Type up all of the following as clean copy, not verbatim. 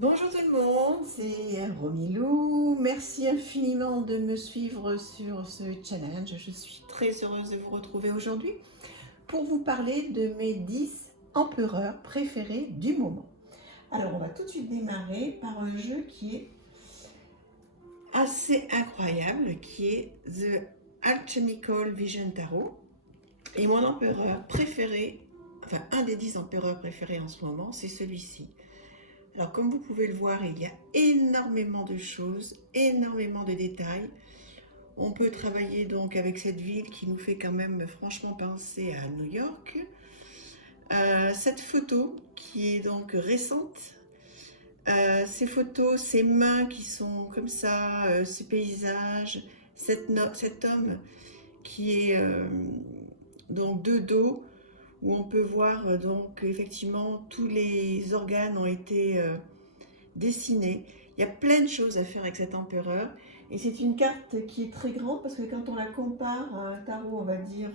Bonjour tout le monde, c'est Romilou. Merci infiniment de me suivre sur ce challenge. Je suis très heureuse de vous retrouver aujourd'hui pour vous parler de mes 10 empereurs préférés du moment. Alors on va tout de suite démarrer par un jeu qui est assez incroyable, qui est The Alchemical Vision Tarot. Et mon empereur préféré, enfin un des 10 empereurs préférés en ce moment, c'est celui-ci. Alors comme vous pouvez le voir, il y a énormément de choses, énormément de détails. On peut travailler donc avec cette ville qui nous fait quand même franchement penser à New York. Cette photo qui est donc récente, ces photos, ces mains qui sont comme ça, ce paysage, cet homme qui est donc de dos, où on peut voir donc effectivement tous les organes ont été dessinés. Il y a plein de choses à faire avec cet empereur. Et c'est une carte qui est très grande parce que quand on la compare à un tarot, on va dire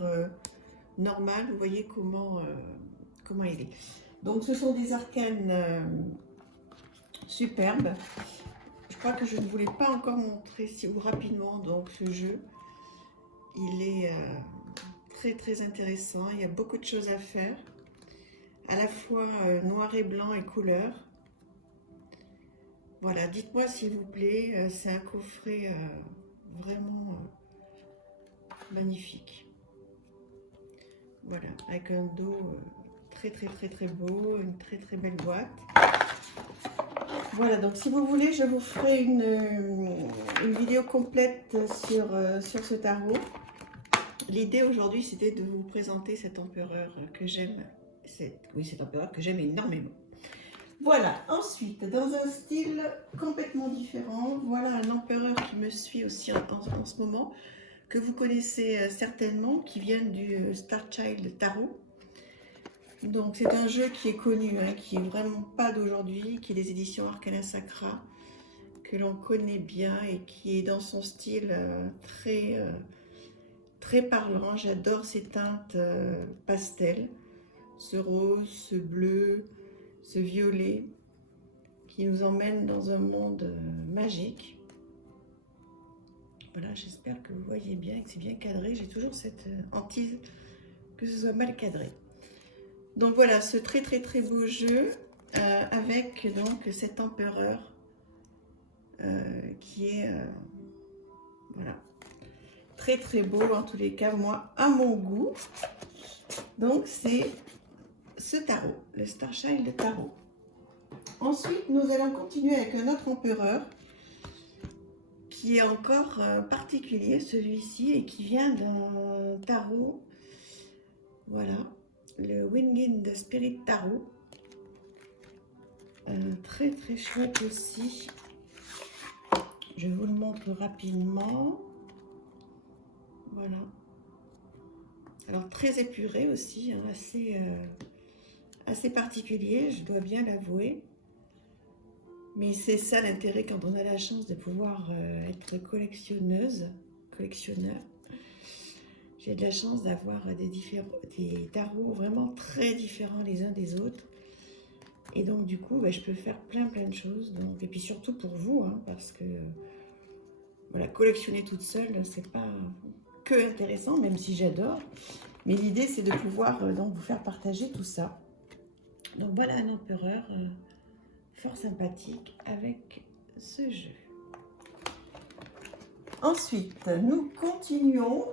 normal, vous voyez comment il est. Donc ce sont des arcanes superbes. Je crois que je ne voulais pas encore montrer si ou rapidement donc ce jeu. Il est très très intéressant. Il y a beaucoup de choses à faire, à la fois noir et blanc et couleur. Voilà, dites-moi s'il vous plaît, c'est un coffret vraiment magnifique. Voilà, avec un dos très très très très beau, une très très belle boîte. Voilà, donc si vous voulez, je vous ferai une vidéo complète sur ce tarot. L'idée aujourd'hui, c'était de vous présenter cet empereur que j'aime. Cet empereur que j'aime énormément. Voilà, ensuite, dans un style complètement différent, voilà un empereur qui me suit aussi en ce moment, que vous connaissez certainement, qui vient du Starchild Tarot. Donc c'est un jeu qui est connu, hein, qui est vraiment pas d'aujourd'hui, qui est des éditions Arcana Sacra, que l'on connaît bien et qui est dans son style très parlant. J'adore ces teintes pastel, ce rose, ce bleu, ce violet, qui nous emmène dans un monde magique. Voilà, j'espère que vous voyez bien et que c'est bien cadré. J'ai toujours cette hantise que ce soit mal cadré. Donc voilà, ce très très très beau jeu avec donc cet empereur qui est voilà, très très beau en tous les cas, moi à mon goût. Donc c'est ce tarot, le Starchild Tarot. Ensuite, nous allons continuer avec un autre empereur qui est encore particulier, celui-ci, et qui vient d'un tarot, voilà, le Winged Spirit Tarot. Très très chouette aussi. Je vous le montre rapidement. Voilà. Alors très épuré aussi, hein, assez particulier, je dois bien l'avouer. Mais c'est ça l'intérêt quand on a la chance de pouvoir être collectionneur. J'ai de la chance d'avoir des tarots vraiment très différents les uns des autres. Et donc du coup, je peux faire plein de choses. Donc, et puis surtout pour vous, hein, parce que voilà, collectionner toute seule, c'est pas que intéressant, même si j'adore. Mais l'idée, c'est de pouvoir donc vous faire partager tout ça. Donc voilà un empereur fort sympathique avec ce jeu. Ensuite, nous continuons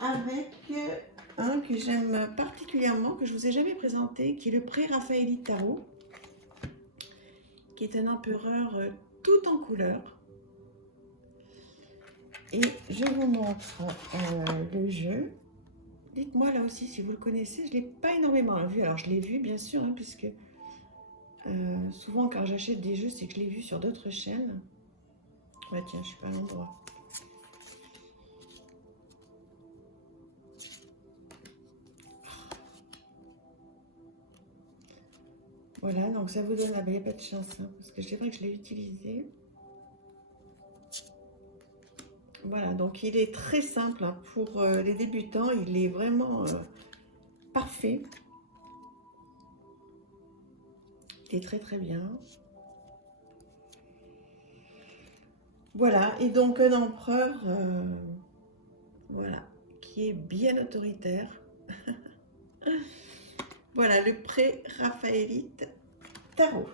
avec un que j'aime particulièrement, que je ne vous ai jamais présenté, qui est le Pré-Raphaélite Tarot, qui est un empereur tout en couleurs. Et je vous montre le jeu. Dites-moi là aussi si vous le connaissez. Je ne l'ai pas énormément vu. Alors je l'ai vu bien sûr, hein, puisque souvent quand j'achète des jeux, c'est que je l'ai vu sur d'autres chaînes. Ouais, tiens, je suis pas à l'endroit. Voilà, donc ça vous donne il n'y a pas de chance, hein, parce que c'est vrai que je l'ai utilisé. Voilà, donc il est très simple hein, pour les débutants, il est vraiment parfait. Il est très très bien. Voilà, et donc un empereur, voilà, qui est bien autoritaire. Voilà, le pré-raphaélite tarot.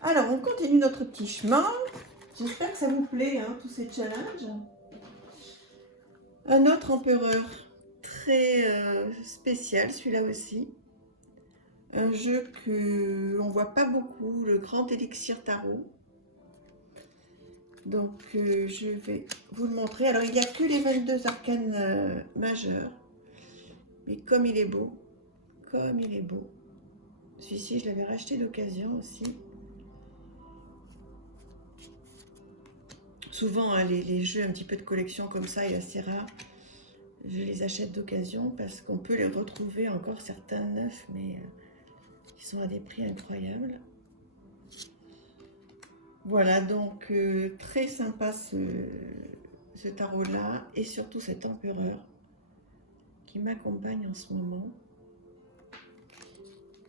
Alors, on continue notre petit chemin. J'espère que ça vous plaît, hein, tous ces challenges. Un autre empereur très spécial, celui-là aussi. Un jeu que on voit pas beaucoup, le Grand Élixir Tarot. Donc, je vais vous le montrer. Alors, il n'y a que les 22 arcanes majeurs. Mais comme il est beau, comme il est beau. Celui-ci, je l'avais racheté d'occasion aussi. Souvent, hein, les jeux un petit peu de collection comme ça, il est assez rare. Je les achète d'occasion parce qu'on peut les retrouver encore certains neufs, mais qui sont à des prix incroyables. Voilà, donc très sympa ce tarot-là et surtout cet empereur qui m'accompagne en ce moment,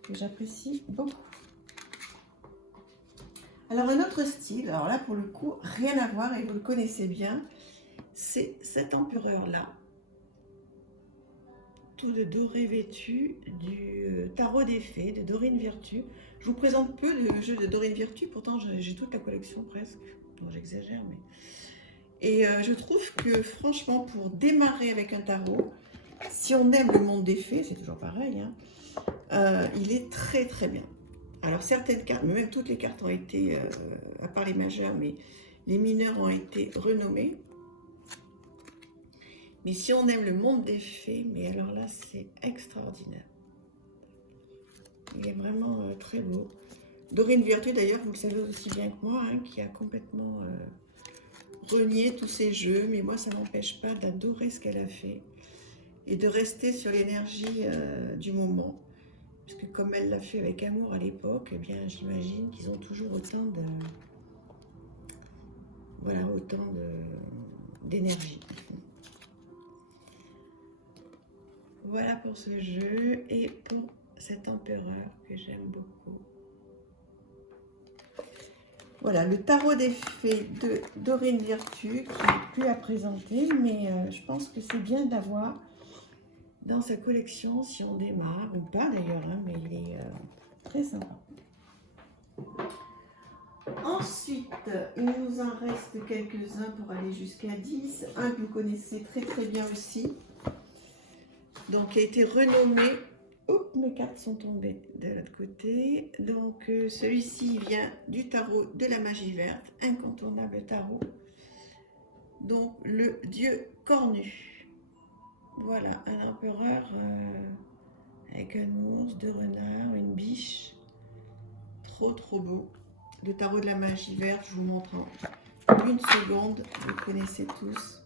que j'apprécie beaucoup. Alors un autre style, alors là pour le coup, rien à voir et vous le connaissez bien, c'est cet empereur-là, tout de doré vêtu, du tarot des fées de Dorine Virtue. Je vous présente peu de jeux de Dorine Virtue, pourtant j'ai toute la collection presque. Bon, j'exagère, mais... Et je trouve que franchement, pour démarrer avec un tarot, si on aime le monde des fées, c'est toujours pareil, hein, il est très très bien. Alors certaines cartes, même toutes les cartes ont été, à part les majeures, mais les mineurs ont été renommés. Mais si on aime le monde des fées, mais alors là, c'est extraordinaire. Il est vraiment très beau. Dorine Virtue, d'ailleurs, vous le savez aussi bien que moi, hein, qui a complètement renié tous ces jeux. Mais moi, ça ne m'empêche pas d'adorer ce qu'elle a fait et de rester sur l'énergie du moment. Parce que comme elle l'a fait avec amour à l'époque, eh bien, j'imagine qu'ils ont toujours autant de... Voilà, autant d'énergie. Voilà pour ce jeu et pour cet empereur que j'aime beaucoup. Voilà, le tarot des fées de Dorine Virtue, qui n'est plus à présenter, mais je pense que c'est bien d'avoir dans sa collection, si on démarre, ou pas d'ailleurs, hein, mais il est très sympa. Ensuite, il nous en reste quelques-uns pour aller jusqu'à 10. Un que vous connaissez très très bien aussi, donc qui a été renommé. Oups, mes cartes sont tombées de l'autre côté. Donc celui-ci vient du tarot de la magie verte, incontournable tarot. Donc le dieu cornu. Voilà, un empereur avec un ours, deux renards, une biche. Trop trop beau. Le tarot de la magie verte, je vous montre en une seconde. Vous le connaissez tous.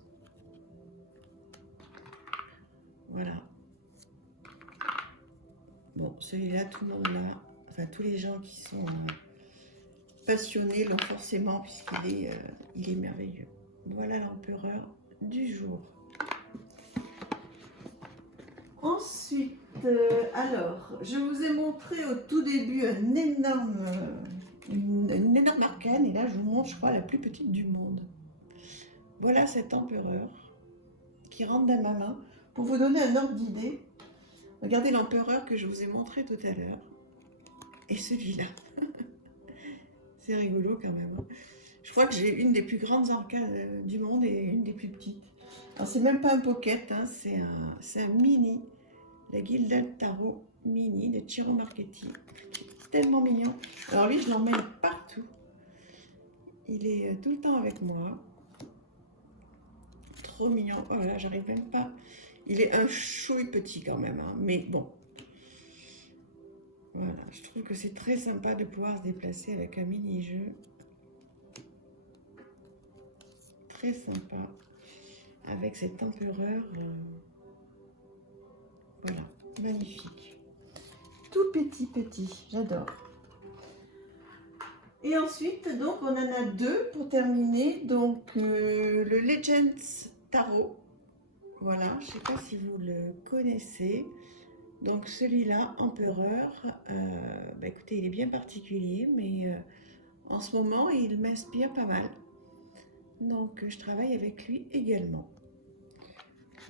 Voilà. Bon, celui-là, tout le monde l'a. Enfin, tous les gens qui sont passionnés l'ont forcément, puisqu'il est merveilleux. Voilà l'empereur du jour. Ensuite, alors, je vous ai montré au tout début une énorme arcane, et là, je vous montre, je crois, la plus petite du monde. Voilà cet empereur qui rentre dans ma main. Pour vous donner un ordre d'idée, regardez l'empereur que je vous ai montré tout à l'heure. Et celui-là. C'est rigolo quand même. Hein. Je crois que j'ai une des plus grandes arcades du monde et une des plus petites. Alors, c'est même pas un pocket, hein, c'est un mini. La Gilda Tarot mini de Ciro Marchetti. Tellement mignon. Alors lui, je l'emmène partout. Il est tout le temps avec moi. Trop mignon. Oh là, j'arrive même pas. Il est un chouille petit quand même, hein, mais bon. Voilà, je trouve que c'est très sympa de pouvoir se déplacer avec un mini-jeu. Très sympa. Avec cet empereur. Voilà, magnifique. Tout petit, j'adore. Et ensuite, donc, on en a deux pour terminer. Donc, le Legends Tarot. Voilà, je ne sais pas si vous le connaissez. Donc, celui-là, Empereur, bah, écoutez, il est bien particulier, mais en ce moment, il m'inspire pas mal. Donc, je travaille avec lui également.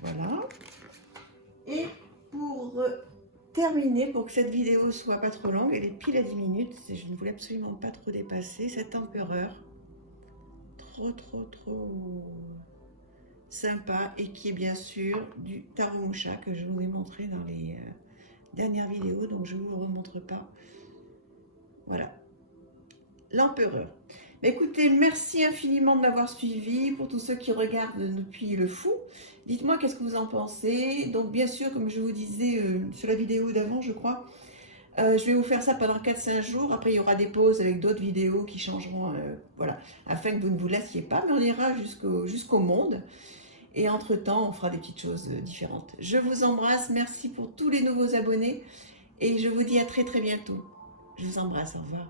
Voilà. Et pour terminer, pour que cette vidéo soit pas trop longue, elle est pile à 10 minutes, je ne voulais absolument pas trop dépasser cet empereur. Trop sympa et qui est bien sûr du Taro Musha que je vous ai montré dans les dernières vidéos, donc je ne vous le remontre pas. Voilà, l'empereur. Écoutez, merci infiniment de m'avoir suivi. Pour tous ceux qui regardent depuis le fou, dites-moi qu'est-ce que vous en pensez. Donc bien sûr, comme je vous disais sur la vidéo d'avant, je crois, je vais vous faire ça pendant 4-5 jours. Après, il y aura des pauses avec d'autres vidéos qui changeront, voilà, afin que vous ne vous lassiez pas. Mais on ira jusqu'au monde. Et entre-temps, on fera des petites choses différentes. Je vous embrasse. Merci pour tous les nouveaux abonnés. Et je vous dis à très bientôt. Je vous embrasse. Au revoir.